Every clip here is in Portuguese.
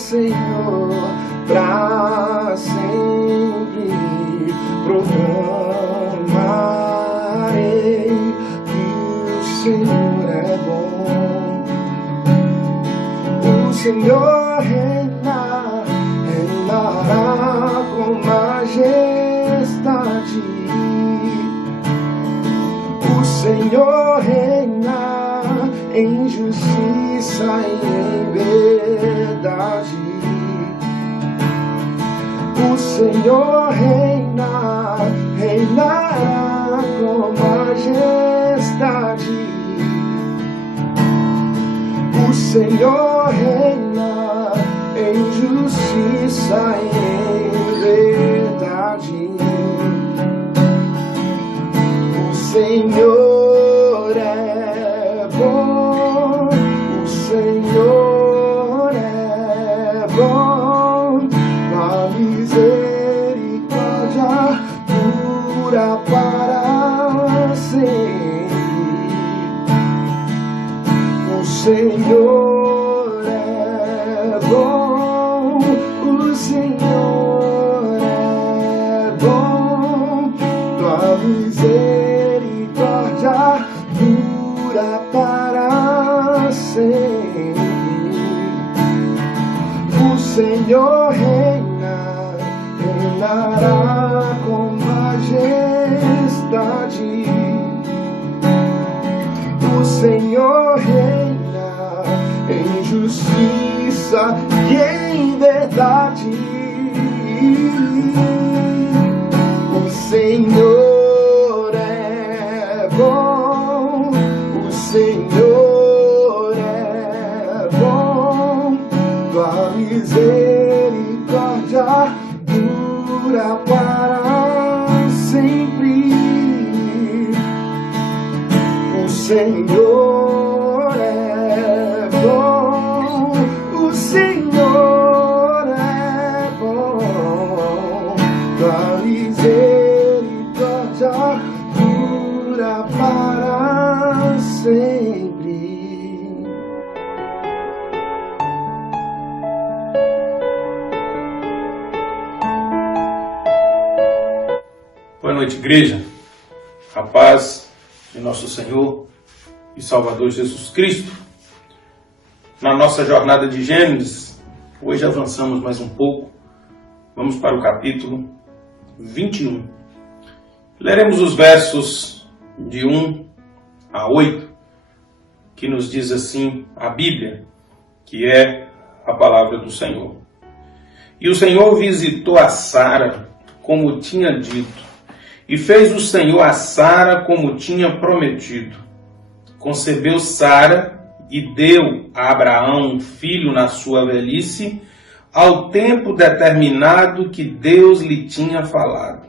Senhor, pra sempre proclamarei que o Senhor é bom. O Senhor reinará com majestade. O Senhor reina em justiça e em verdade. O Senhor reinará com majestade. O Senhor reina em justiça e em verdade. O Senhor é bom, o Senhor é bom, a misericórdia dura para sempre. O Senhor é bom, o Senhor é bom, tua misericórdia dura para sempre. O Senhor reinará com majestade. O Senhor reina em justiça e em verdade. O Senhor é bom, o Senhor é bom, tua misericórdia dura para sempre. O Senhor é bom, o Senhor é bom, tua misericórdia dura para sempre. Boa noite, igreja. A paz de nosso Senhor e Salvador Jesus Cristo. Na nossa jornada de Gênesis, hoje avançamos mais um pouco. Vamos para o capítulo 21. Leremos os versos de 1 a 8, que nos diz assim a Bíblia, que é a palavra do Senhor. E o Senhor visitou a Sara, como tinha dito, e fez o Senhor a Sara como tinha prometido. Concebeu Sara e deu a Abraão um filho na sua velhice, ao tempo determinado que Deus lhe tinha falado.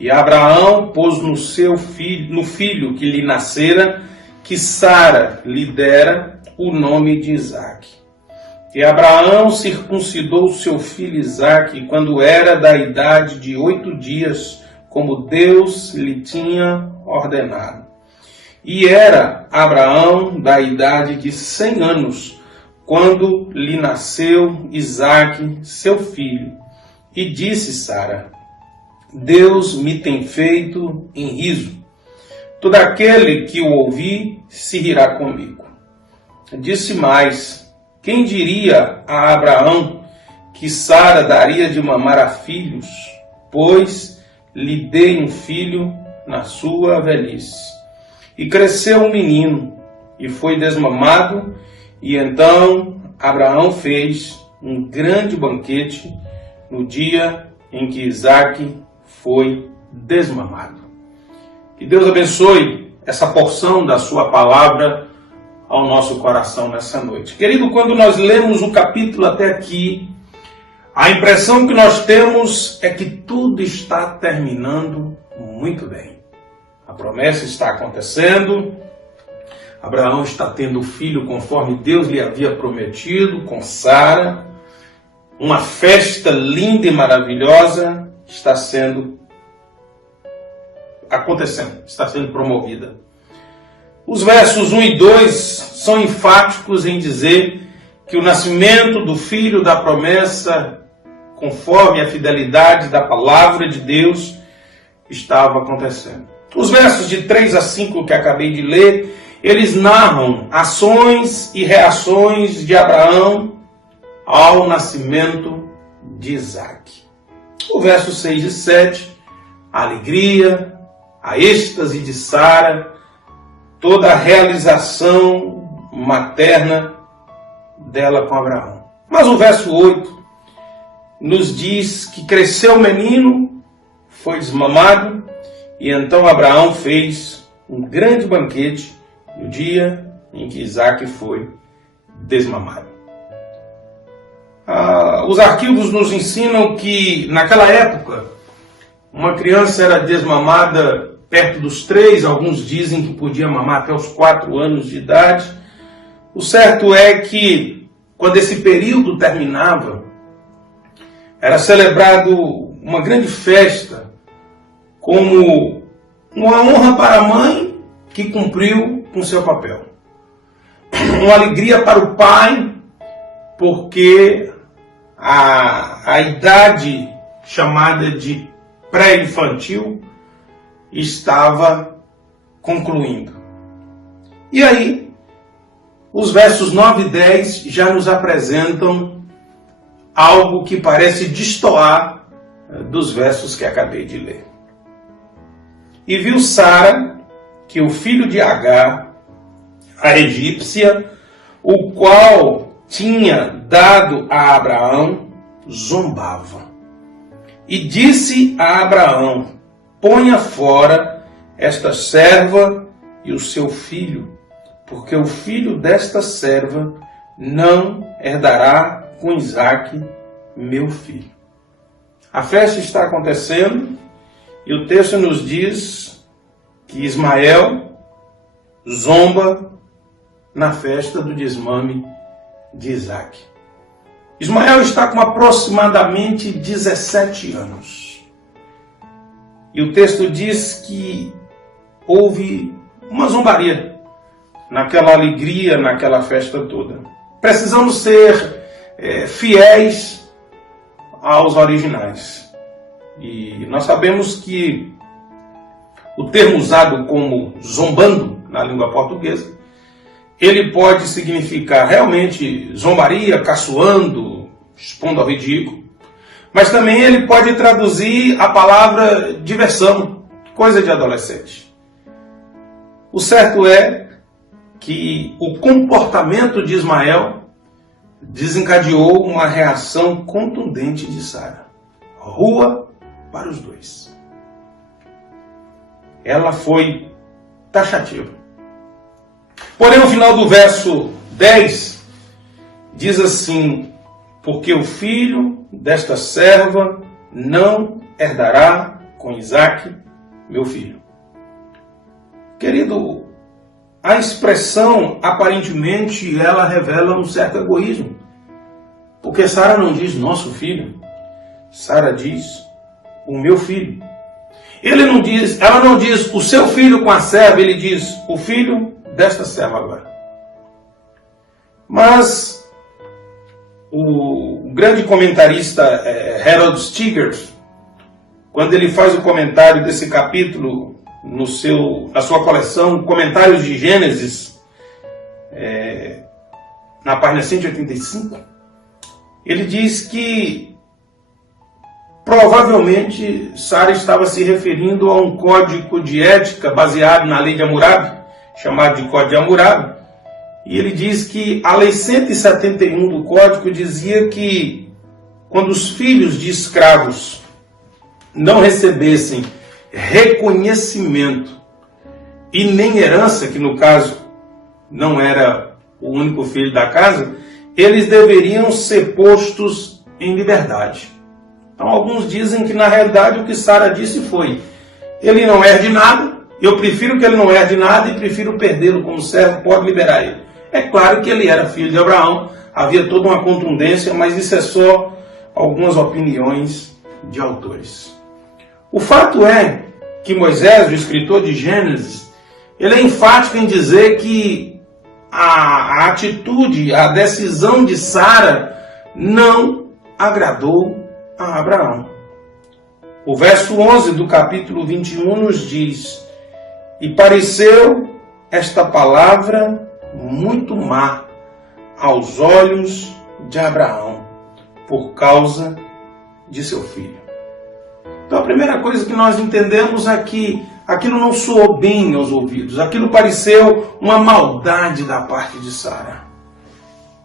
E Abraão pôs no filho que lhe nascera, que Sara lhe dera, o nome de Isaque. E Abraão circuncidou seu filho Isaque quando era da idade de 8 dias, como Deus lhe tinha ordenado. E era Abraão da idade de 100 anos, quando lhe nasceu Isaque, seu filho. E disse Sara: Deus me tem feito em riso. Todo aquele que o ouvir se rirá comigo. Disse mais: quem diria a Abraão que Sara daria de mamar a filhos, pois lhe dei um filho na sua velhice. E cresceu um menino, e foi desmamado, e então Abraão fez um grande banquete no dia em que Isaque foi desmamado. Que Deus abençoe essa porção da sua palavra ao nosso coração nessa noite. Querido, quando nós lemos o capítulo até aqui, a impressão que nós temos é que tudo está terminando muito bem. A promessa está acontecendo, Abraão está tendo filho conforme Deus lhe havia prometido, com Sara. Uma festa linda e maravilhosa está acontecendo, está sendo promovida. Os versos 1 e 2 são enfáticos em dizer que o nascimento do filho da promessa, conforme a fidelidade da palavra de Deus, estava acontecendo. Os versos de 3 a 5 que acabei de ler, eles narram ações e reações de Abraão ao nascimento de Isaque. O verso 6 e 7, a alegria, a êxtase de Sara, toda a realização materna dela com Abraão. Mas o verso 8 nos diz que cresceu o menino, foi desmamado, e então Abraão fez um grande banquete no dia em que Isaque foi desmamado. Os arquivos nos ensinam que, naquela época, uma criança era desmamada perto dos 3, alguns dizem que podia mamar até os 4 anos de idade. O certo é que, quando esse período terminava, era celebrado uma grande festa, como uma honra para a mãe que cumpriu com seu papel. Uma alegria para o pai, porque a idade chamada de pré-infantil estava concluindo. E aí, os versos 9 e 10 já nos apresentam algo que parece destoar dos versos que acabei de ler. E viu Sara que o filho de Agar, a egípcia, o qual tinha dado a Abraão, zombava. E disse a Abraão: ponha fora esta serva e o seu filho, porque o filho desta serva não herdará com Isaque, meu filho. A festa está acontecendo e o texto nos diz que Ismael zomba na festa do desmame de Isaque. Ismael está com aproximadamente 17 anos. E o texto diz que houve uma zombaria naquela alegria, naquela festa toda. Precisamos ser fiéis aos originais. E nós sabemos que o termo usado como zombando na língua portuguesa, ele pode significar realmente zombaria, caçoando, expondo ao ridículo, mas também ele pode traduzir a palavra diversão, coisa de adolescente. O certo é que o comportamento de Ismael desencadeou uma reação contundente de Sara. Rua para os dois. Ela foi taxativa. Porém, no final do verso 10, diz assim: porque o filho desta serva não herdará com Isaque, meu filho. Querido, a expressão, aparentemente, ela revela um certo egoísmo. Porque Sara não diz nosso filho, Sara diz o meu filho. Ela não diz o seu filho com a serva, ele diz o filho desta serva agora. Mas o grande comentarista Harold Stigers, quando ele faz o comentário desse capítulo na sua coleção Comentários de Gênesis, na página 185, ele diz que provavelmente Sara estava se referindo a um código de ética baseado na lei de Hammurabi, chamado de Código de Hammurabi. E ele diz que a lei 171 do código dizia que quando os filhos de escravos não recebessem reconhecimento e nem herança, que no caso não era o único filho da casa, eles deveriam ser postos em liberdade. Então alguns dizem que na realidade o que Sara disse foi: ele não herde nada, eu prefiro que ele não herde nada e prefiro perdê-lo como servo, pode liberar ele. É claro que ele era filho de Abraão, havia toda uma contundência, mas isso é só algumas opiniões de autores. O fato é que Moisés, o escritor de Gênesis, ele é enfático em dizer que a atitude, a decisão de Sara não agradou a Abraão. O verso 11 do capítulo 21 nos diz: e pareceu esta palavra muito má aos olhos de Abraão, por causa de seu filho. Então a primeira coisa que nós entendemos é que aquilo não soou bem aos ouvidos, aquilo pareceu uma maldade da parte de Sara.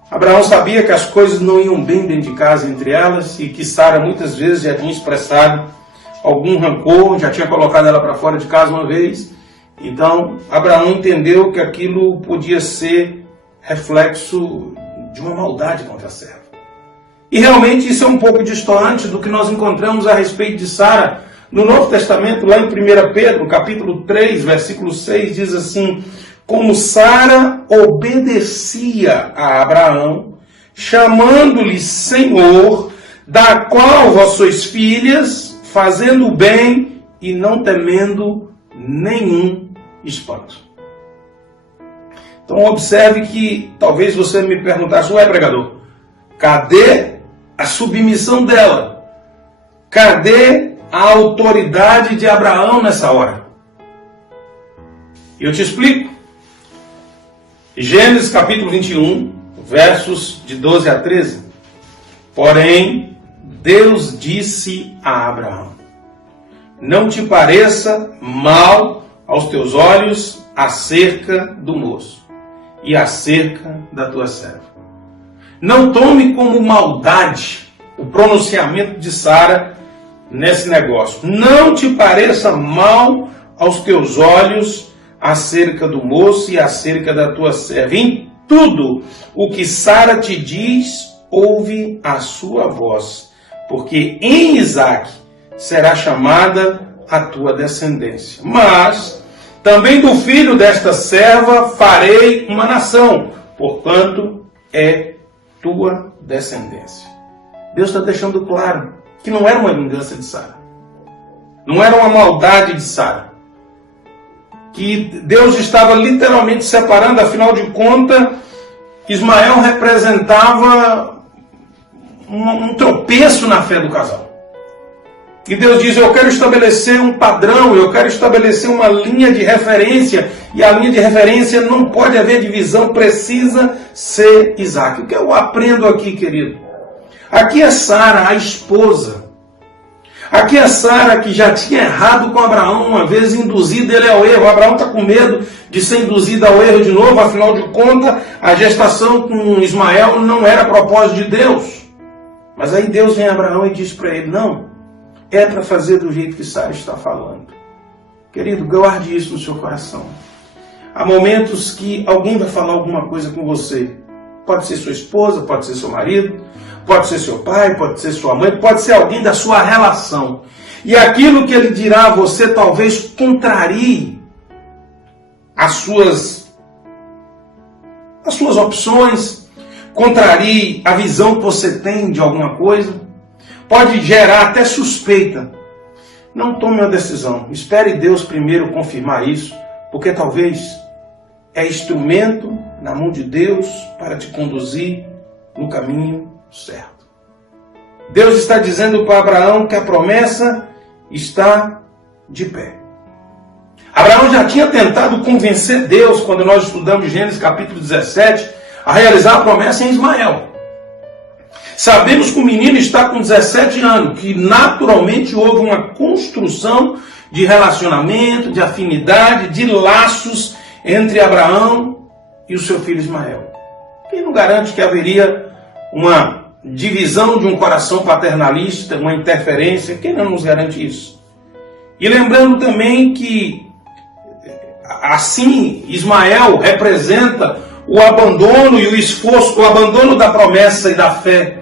Abraão sabia que as coisas não iam bem dentro de casa entre elas e que Sara muitas vezes já tinha expressado algum rancor, já tinha colocado ela para fora de casa uma vez. Então Abraão entendeu que aquilo podia ser reflexo de uma maldade contra a serva. E realmente isso é um pouco distante do que nós encontramos a respeito de Sara no Novo Testamento, lá em 1 Pedro, capítulo 3, versículo 6, diz assim: como Sara obedecia a Abraão, chamando-lhe Senhor, da qual vós sois filhas, fazendo o bem e não temendo nenhum espanto. Então observe que talvez você me perguntasse: ué, pregador, cadê a submissão dela? Cadê a autoridade de Abraão nessa hora? E eu te explico. Gênesis capítulo 21, versos de 12 a 13. Porém, Deus disse a Abraão: não te pareça mal aos teus olhos acerca do moço e acerca da tua serva. Não tome como maldade o pronunciamento de Sara nesse negócio. Não te pareça mal aos teus olhos acerca do moço e acerca da tua serva. Em tudo o que Sara te diz, ouve a sua voz, porque em Isaque será chamada a tua descendência. Mas também do filho desta serva farei uma nação, portanto é tua descendência. Deus está deixando claro que não era uma vingança de Sara, não era uma maldade de Sara, que Deus estava literalmente separando. Afinal de contas, Ismael representava um tropeço na fé do casal. E Deus diz: eu quero estabelecer um padrão, eu quero estabelecer uma linha de referência, e a linha de referência não pode haver divisão, precisa ser Isaque. O que eu aprendo aqui, querido? Aqui é Sara, a esposa. Aqui é Sara que já tinha errado com Abraão uma vez, induzido ele ao erro. Abraão está com medo de ser induzido ao erro de novo, afinal de contas, a gestação com Ismael não era propósito de Deus. Mas aí Deus vem a Abraão e diz para ele: não, é para fazer do jeito que Sara está falando. Querido, guarde isso no seu coração. Há momentos que alguém vai falar alguma coisa com você. Pode ser sua esposa, pode ser seu marido, pode ser seu pai, pode ser sua mãe, pode ser alguém da sua relação. E aquilo que ele dirá a você talvez contrarie as suas opções, contrarie a visão que você tem de alguma coisa. Pode gerar até suspeita. Não tome uma decisão. Espere Deus primeiro confirmar isso, porque talvez é instrumento na mão de Deus para te conduzir no caminho certo. Deus está dizendo para Abraão que a promessa está de pé. Abraão já tinha tentado convencer Deus, quando nós estudamos Gênesis capítulo 17, a realizar a promessa em Ismael. Sabemos que o menino está com 17 anos, que naturalmente houve uma construção de relacionamento, de afinidade, de laços entre Abraão e o seu filho Ismael. Quem não garante que haveria uma divisão de um coração paternalista, uma interferência? Quem não nos garante isso? E lembrando também que, assim, Ismael representa o abandono e o esforço, o abandono da promessa e da fé,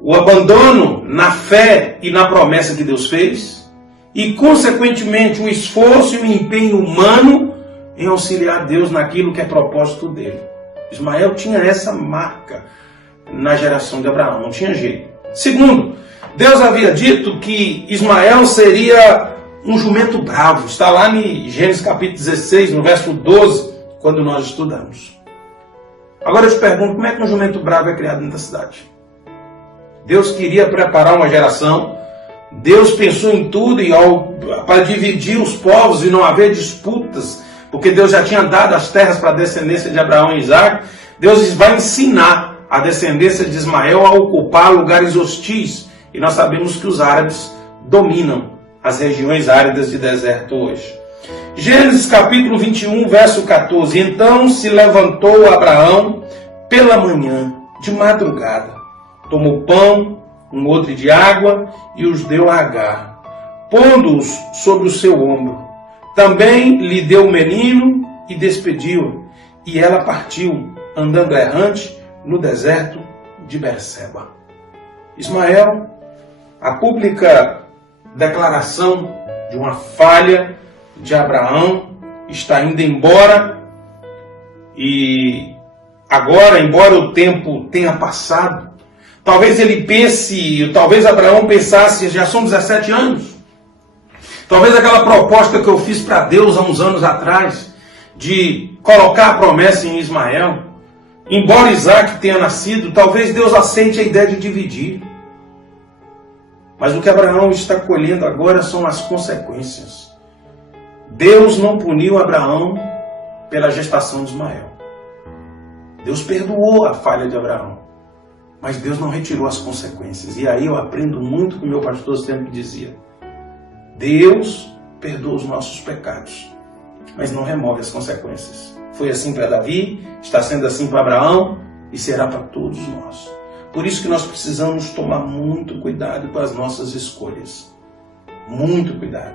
o abandono na fé e na promessa que Deus fez, e, consequentemente, o esforço e o empenho humano em auxiliar Deus naquilo que é propósito dele. Ismael tinha essa marca na geração de Abraão, não tinha jeito. Segundo, Deus havia dito que Ismael seria um jumento bravo. Está lá em Gênesis capítulo 16, no verso 12, quando nós estudamos. Agora eu te pergunto, como é que um jumento bravo é criado dentro da cidade? Deus queria preparar uma geração, Deus pensou em tudo para dividir os povos e não haver disputas, porque Deus já tinha dado as terras para a descendência de Abraão e Isaac. Deus vai ensinar a descendência de Ismael a ocupar lugares hostis. E nós sabemos que os árabes dominam as regiões áridas de deserto hoje. Gênesis capítulo 21, verso 14. Então se levantou Abraão pela manhã, de madrugada, tomou pão, um odre de água e os deu a Agar, pondo-os sobre o seu ombro. Também lhe deu o menino e despediu-o. E ela partiu, andando errante no deserto de Berseba. Ismael, a pública declaração de uma falha de Abraão, está indo embora. E agora, embora o tempo tenha passado, talvez ele pense, talvez Abraão pensasse, já são 17 anos. Talvez aquela proposta que eu fiz para Deus há uns anos atrás, de colocar a promessa em Ismael, embora Isaac tenha nascido, talvez Deus aceite a ideia de dividir. Mas o que Abraão está colhendo agora são as consequências. Deus não puniu Abraão pela gestação de Ismael. Deus perdoou a falha de Abraão. Mas Deus não retirou as consequências. E aí eu aprendo muito com o meu pastor sempre dizia: Deus perdoa os nossos pecados, mas não remove as consequências. Foi assim para Davi, está sendo assim para Abraão e será para todos nós. Por isso que nós precisamos tomar muito cuidado com as nossas escolhas. Muito cuidado.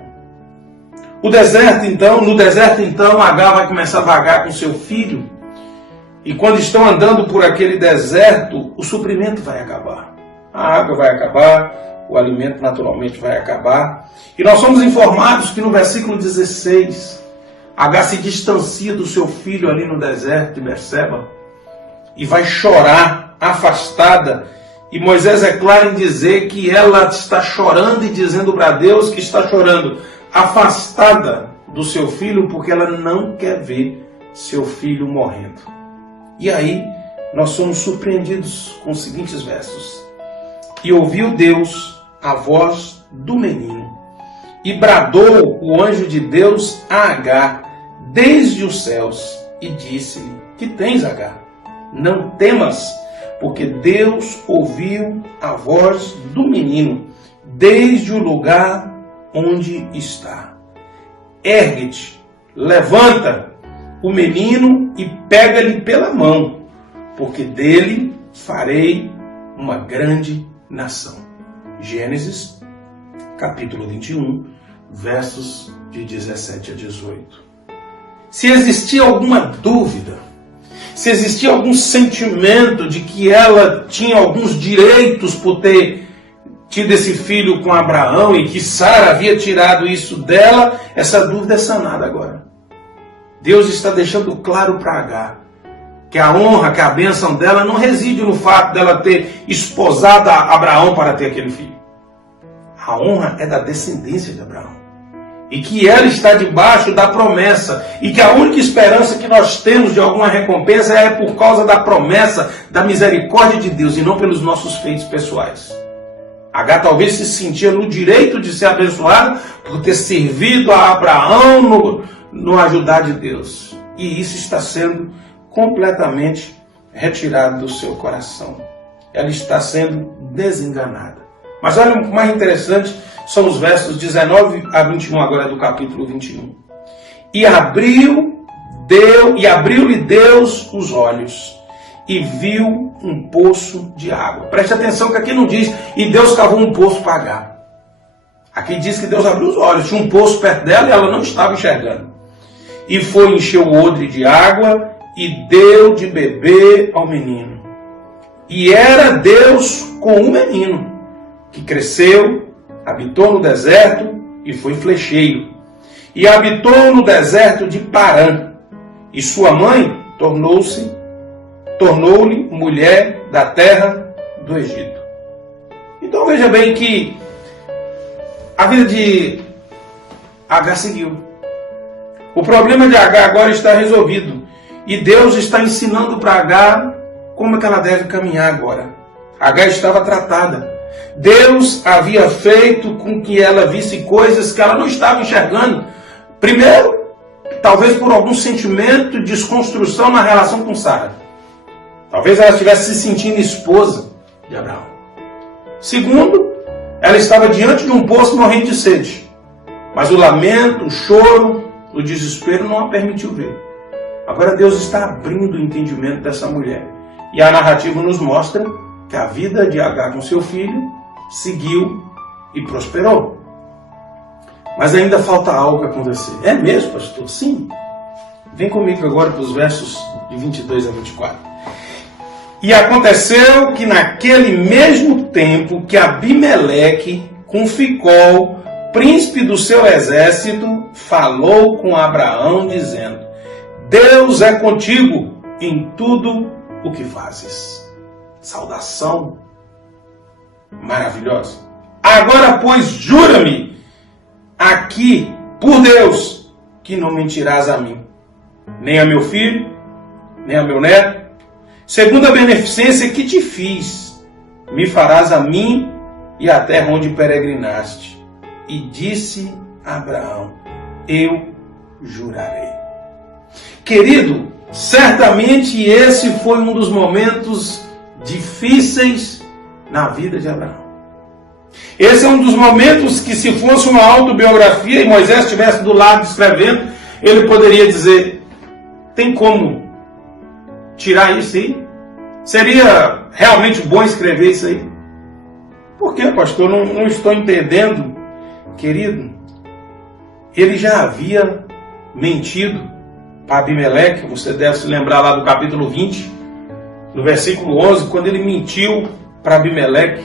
No deserto então, Agar vai começar a vagar com seu filho. E quando estão andando por aquele deserto, o suprimento vai acabar. A água vai acabar, o alimento naturalmente vai acabar. E nós somos informados que no versículo 16, Agar se distancia do seu filho ali no deserto de Berseba e vai chorar, afastada. E Moisés é claro em dizer que ela está chorando e dizendo para Deus que está chorando, afastada do seu filho, porque ela não quer ver seu filho morrendo. E aí nós somos surpreendidos com os seguintes versos. E ouviu Deus a voz do menino, e bradou o anjo de Deus a Agar desde os céus, e disse-lhe: que tens, Agar? Não temas, porque Deus ouviu a voz do menino desde o lugar onde está. Ergue-te, levanta o menino e pega-lhe pela mão, porque dele farei uma grande nação. Gênesis, capítulo 21, versos de 17 a 18. Se existia alguma dúvida, se existia algum sentimento de que ela tinha alguns direitos por ter tido esse filho com Abraão e que Sara havia tirado isso dela, essa dúvida é sanada agora. Deus está deixando claro para Agar que a honra, que a bênção dela não reside no fato dela ter esposado Abraão para ter aquele filho. A honra é da descendência de Abraão. E que ela está debaixo da promessa. E que a única esperança que nós temos de alguma recompensa é por causa da promessa, da misericórdia de Deus e não pelos nossos feitos pessoais. Agar talvez se sentia no direito de ser abençoada por ter servido a Abraão no ajudar de Deus. E isso está sendo completamente retirado do seu coração. Ela está sendo desenganada. Mas olha, o mais interessante são os versos 19 a 21 agora do capítulo 21. E abriu-lhe Deus os olhos e viu um poço de água. Preste atenção que aqui não diz, e Deus cavou um poço para Agar. Aqui diz que Deus abriu os olhos, tinha um poço perto dela e ela não estava enxergando. E foi encher o odre de água e deu de beber ao menino. E era Deus com o menino, que cresceu, habitou no deserto e foi flecheiro. E habitou no deserto de Parã. E sua mãe tornou-lhe mulher da terra do Egito. Então veja bem que a vida de Agar seguiu. O problema de Agar agora está resolvido. E Deus está ensinando para Agar como é que ela deve caminhar agora. Agar estava tratada. Deus havia feito com que ela visse coisas que ela não estava enxergando. Primeiro, talvez por algum sentimento de desconstrução na relação com Sara. Talvez ela estivesse se sentindo esposa de Abraão. Segundo, ela estava diante de um poço morrendo de sede. Mas o lamento, o choro, o desespero não a permitiu ver. Agora Deus está abrindo o entendimento dessa mulher. E a narrativa nos mostra que a vida de Agar com seu filho seguiu e prosperou. Mas ainda falta algo acontecer. É mesmo, pastor? Sim. Vem comigo agora para os versos de 22 a 24. E aconteceu que naquele mesmo tempo que Abimeleque, com Ficol, príncipe do seu exército, falou com Abraão, dizendo: Deus é contigo em tudo o que fazes. Saudação maravilhosa. Agora, pois, jura-me aqui, por Deus, que não mentirás a mim, nem a meu filho, nem a meu neto, segundo a beneficência que te fiz, me farás a mim e à terra onde peregrinaste. E disse Abraão: eu jurarei. Querido, certamente esse foi um dos momentos difíceis na vida de Abraão. Esse é um dos momentos que, se fosse uma autobiografia e Moisés estivesse do lado escrevendo, ele poderia dizer: tem como tirar isso aí? Seria realmente bom escrever isso aí? Por que, pastor? Não estou entendendo. Querido, ele já havia mentido para Abimeleque. Você deve se lembrar lá do capítulo 20, no versículo 11, quando ele mentiu para Abimeleque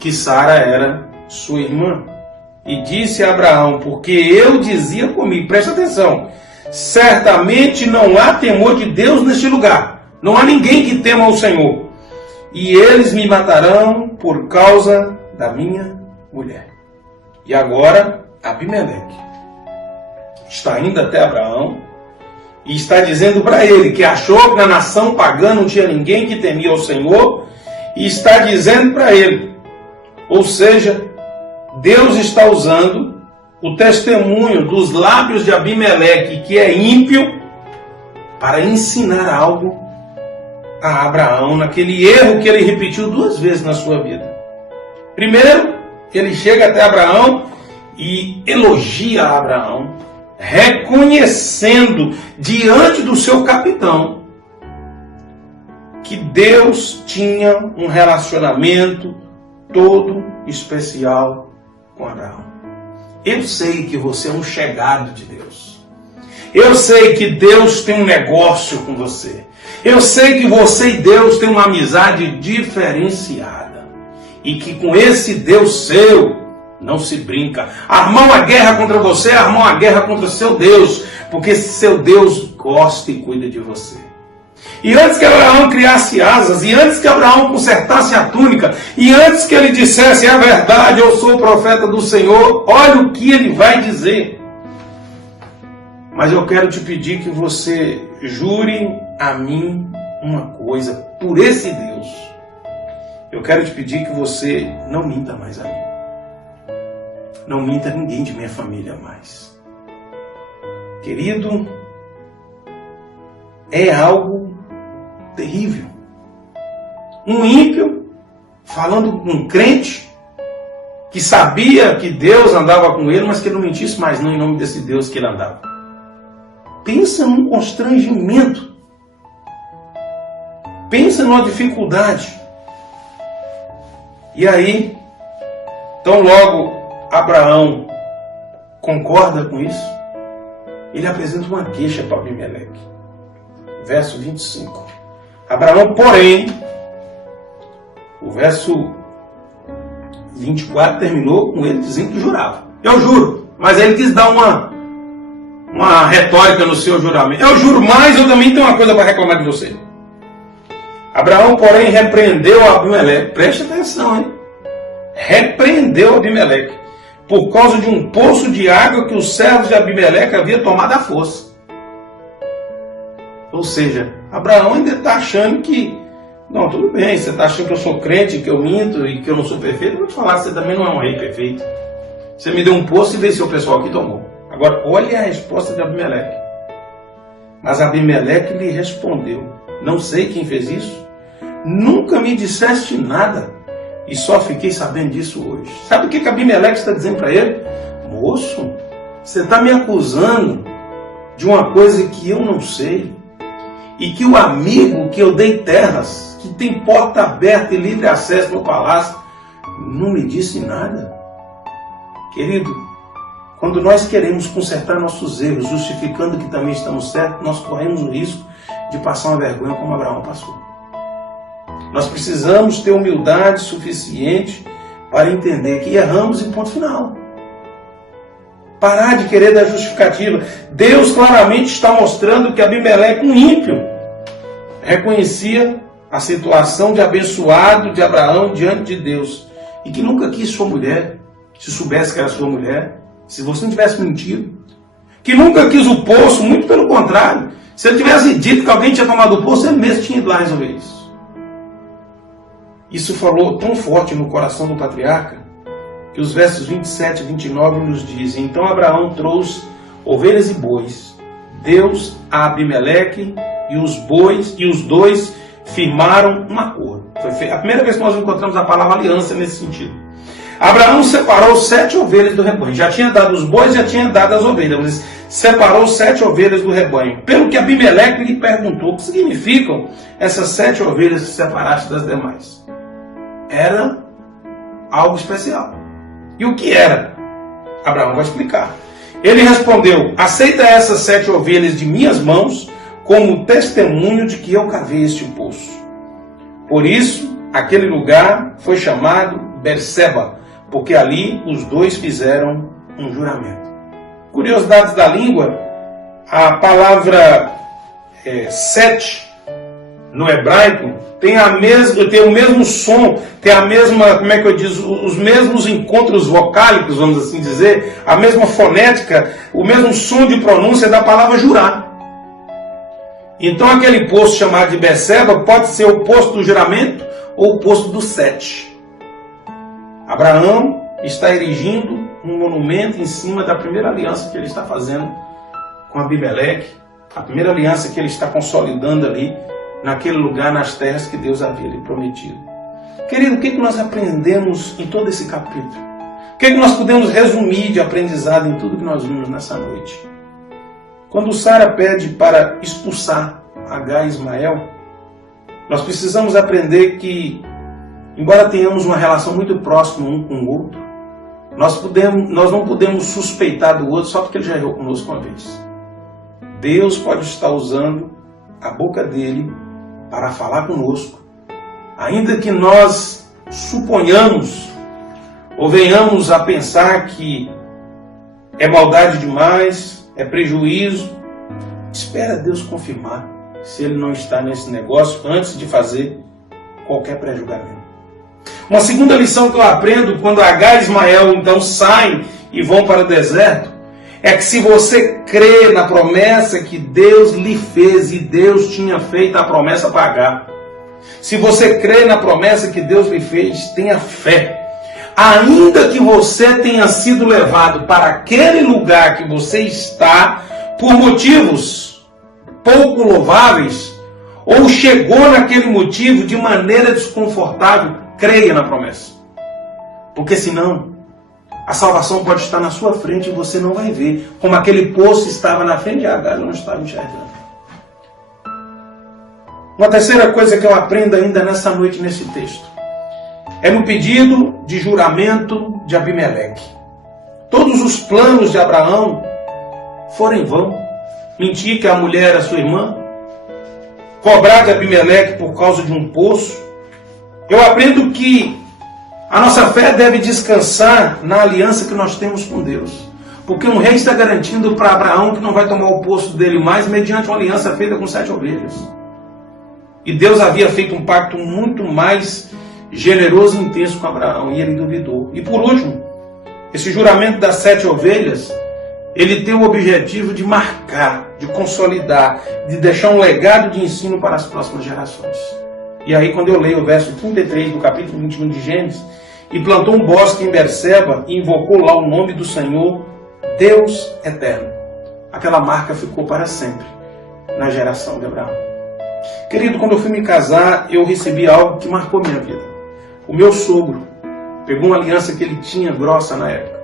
que Sara era sua irmã. E disse a Abraão: porque eu dizia comigo, presta atenção, certamente não há temor de Deus neste lugar, não há ninguém que tema o Senhor, e eles me matarão por causa da minha mulher. E agora Abimeleque está indo até Abraão e está dizendo para ele que achou que na nação pagã não tinha ninguém que temia o Senhor, e está dizendo para ele, ou seja, Deus está usando o testemunho dos lábios de Abimeleque, que é ímpio, para ensinar algo a Abraão naquele erro que ele repetiu 2 vezes na sua vida. Primeiro, ele chega até Abraão e elogia Abraão, reconhecendo diante do seu capitão que Deus tinha um relacionamento todo especial com Abraão. Eu sei que você é um chegado de Deus. Eu sei que Deus tem um negócio com você. Eu sei que você e Deus têm uma amizade diferenciada. E que com esse Deus seu não se brinca. Armar uma guerra contra você é armar uma guerra contra o seu Deus. Porque seu Deus gosta e cuida de você. E antes que Abraão criasse asas, e antes que Abraão consertasse a túnica, e antes que ele dissesse: é verdade, eu sou o profeta do Senhor, olha o que ele vai dizer. Mas eu quero te pedir que você jure a mim uma coisa, por esse Deus. Eu quero te pedir que você não minta mais a mim. Não minta a ninguém de minha família mais. Querido, é algo terrível. Um ímpio falando com um crente que sabia que Deus andava com ele, mas que não mentisse mais não em nome desse Deus que ele andava. Pensa num constrangimento. Pensa numa dificuldade. E aí, tão logo Abraão concorda com isso, ele apresenta uma queixa para Abimeleque. Verso 25. Abraão, porém, o verso 24 terminou com ele dizendo que jurava. Eu juro. Mas ele quis dar uma retórica no seu juramento. Eu juro, mas eu também tenho uma coisa para reclamar de você. Abraão, porém, repreendeu Abimeleque. Preste atenção, hein? Repreendeu Abimeleque por causa de um poço de água que os servos de Abimeleque haviam tomado à força. Ou seja, Abraão ainda está achando que, não, tudo bem, você está achando que eu sou crente, que eu minto e que eu não sou perfeito, eu vou te falar, você também não é um rei perfeito. Você me deu um poço e venceu o pessoal que tomou. Agora, olha a resposta de Abimeleque. Mas Abimeleque lhe respondeu, não sei quem fez isso, nunca me disseste nada e só fiquei sabendo disso hoje. Sabe o que Abimeleque está dizendo para ele? Moço, você está me acusando de uma coisa que eu não sei e que o amigo que eu dei terras, que tem porta aberta e livre acesso no palácio, não me disse nada. Querido, quando nós queremos consertar nossos erros, justificando que também estamos certos, nós corremos o risco de passar uma vergonha como Abraão passou. Nós precisamos ter humildade suficiente para entender que erramos e ponto final. Parar de querer dar justificativa. Deus claramente está mostrando que Abimeleque, um ímpio, reconhecia a situação de abençoado de Abraão diante de Deus e que nunca quis sua mulher, se soubesse que era sua mulher, se você não tivesse mentido, que nunca quis o poço, muito pelo contrário. Se ele tivesse dito que alguém tinha tomado o poço, ele mesmo tinha ido lá resolver isso. Isso falou tão forte no coração do patriarca, que os versos 27 e 29 nos dizem, então Abraão trouxe ovelhas e bois, Deus a Abimeleque e os bois, e os dois firmaram um acordo. Foi a primeira vez que nós encontramos a palavra aliança nesse sentido. Abraão separou 7 ovelhas do rebanho. Já tinha dado os bois, já tinha dado as ovelhas. Mas separou 7 ovelhas do rebanho. Pelo que Abimeleque lhe perguntou, o que significam essas 7 ovelhas que separaste das demais? Era algo especial. E o que era? Abraão vai explicar. Ele respondeu, aceita essas 7 ovelhas de minhas mãos como testemunho de que eu cavei este poço. Por isso, aquele lugar foi chamado Berseba, porque ali os dois fizeram um juramento. Curiosidades da língua, a palavra 7 no hebraico tem o mesmo som, tem a mesma, como é que eu diz, os mesmos encontros vocálicos, vamos assim dizer, a mesma fonética, o mesmo som de pronúncia da palavra jurar. Então aquele poço chamado de Berseba pode ser o poço do juramento ou o poço do 7. Abraão está erigindo um monumento em cima da primeira aliança que ele está fazendo com Abimeleque, a primeira aliança que ele está consolidando ali, naquele lugar, nas terras que Deus havia lhe prometido. Querido, o que nós aprendemos em todo esse capítulo? O que nós podemos resumir de aprendizado em tudo que nós vimos nessa noite? Quando Sara pede para expulsar Agar e Ismael, nós precisamos aprender que, embora tenhamos uma relação muito próxima um com o outro, nós não podemos suspeitar do outro só porque ele já errou conosco uma vez. Deus pode estar usando a boca dele para falar conosco, ainda que nós suponhamos ou venhamos a pensar que é maldade demais, é prejuízo. Espera Deus confirmar se ele não está nesse negócio antes de fazer qualquer pré-julgamento. Uma segunda lição que eu aprendo quando Agar e Ismael então saem e vão para o deserto é que se você crê na promessa que Deus lhe fez, e Deus tinha feito a promessa para Agar, se você crê na promessa que Deus lhe fez, tenha fé. Ainda que você tenha sido levado para aquele lugar que você está por motivos pouco louváveis, ou chegou naquele motivo de maneira desconfortável, creia na promessa. Porque senão, a salvação pode estar na sua frente e você não vai ver, como aquele poço estava na frente de Agar e não estava enxergando. Uma terceira coisa que eu aprendo ainda nessa noite, nesse texto, é no pedido de juramento de Abimeleque. Todos os planos de Abraão foram em vão. Mentir que a mulher era sua irmã, cobrar de Abimeleque por causa de um poço. Eu aprendo que a nossa fé deve descansar na aliança que nós temos com Deus. Porque um rei está garantindo para Abraão que não vai tomar o poço dele mais mediante uma aliança feita com 7 ovelhas. E Deus havia feito um pacto muito mais generoso e intenso com Abraão, e ele duvidou. E por último, esse juramento das 7 ovelhas, ele tem o objetivo de marcar, de consolidar, de deixar um legado de ensino para as próximas gerações. E aí, quando eu leio o verso 33 do capítulo 21 de Gênesis, e plantou um bosque em Berseba e invocou lá o nome do Senhor, Deus eterno. Aquela marca ficou para sempre na geração de Abraão. Querido, quando eu fui me casar, eu recebi algo que marcou minha vida. O meu sogro pegou uma aliança que ele tinha grossa na época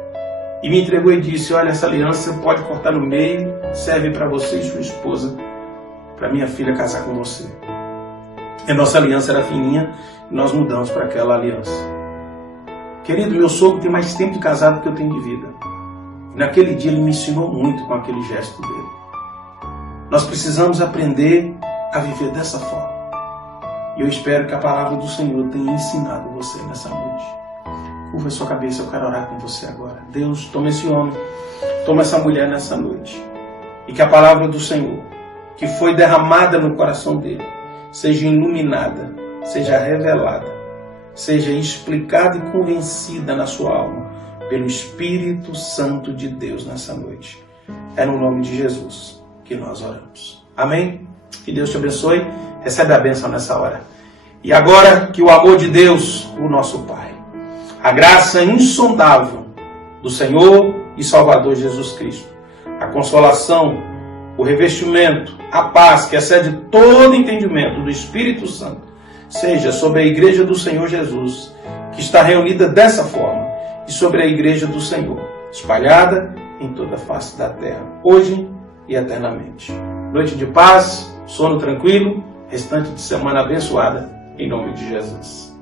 e me entregou e disse: olha, essa aliança pode cortar no meio, serve para você e sua esposa, para minha filha casar com você. E a nossa aliança era fininha e nós mudamos para aquela aliança. Querido, meu sogro tem mais tempo de casado do que eu tenho de vida. E naquele dia ele me ensinou muito com aquele gesto dele. Nós precisamos aprender a viver dessa forma. E eu espero que a palavra do Senhor tenha ensinado você nessa noite. Curva a sua cabeça, eu quero orar com você agora. Deus, toma esse homem, toma essa mulher nessa noite. E que a palavra do Senhor, que foi derramada no coração dele, seja iluminada, seja revelada, seja explicada e convencida na sua alma pelo Espírito Santo de Deus nessa noite. É no nome de Jesus que nós oramos. Amém? Que Deus te abençoe. Recebe a bênção nessa hora. E agora que o amor de Deus, o nosso Pai, a graça insondável do Senhor e Salvador Jesus Cristo, a consolação, o revestimento, a paz que excede todo entendimento do Espírito Santo, seja sobre a igreja do Senhor Jesus, que está reunida dessa forma, e sobre a igreja do Senhor, espalhada em toda a face da terra, hoje e eternamente. Noite de paz, sono tranquilo, restante de semana abençoada, em nome de Jesus.